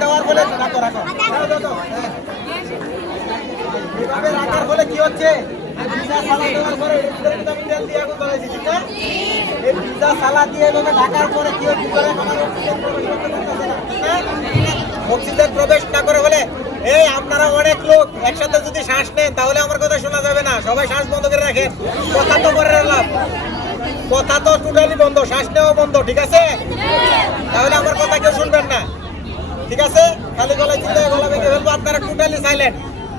দেওয়ার ফলে রাখার ফলে কি হচ্ছে ঢাকার পরে কি হচ্ছে মসজিদের প্রবেশ না করে বলে এই আপনারা অনেক লোক একসাথে যদি শ্বাস নেন তাহলে আমার কথা শোনা যাবে না, সবাই শ্বাস বন্ধ করে রাখেন। কথা তো করে রাখলাম, কথা তো টোটালি বন্ধ, শ্বাস নেওয়া বন্ধ, ঠিক আছে? তাহলে আমার কথা কেউ শুনবেন না, ঠিক আছে? খালি গলায় চিন্তা গলা ভেঙে ফেলবো, আপনারা টোটালি সাইলেন্ট,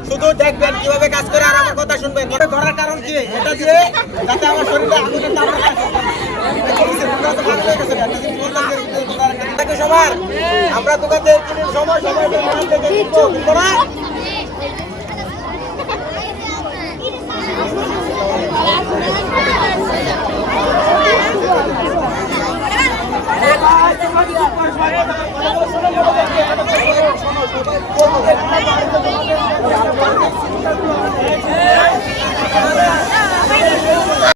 শুধু দেখবেন কিভাবে কাজ করে আর আমার কথা শুনবেন। ধরার কারণ কি? এটা দিয়ে যাতে আমার শরীরে আগুনের তাপ সবার আমরা দোকান থেকে কিনির সময় সবাই দেখে কিনবো না।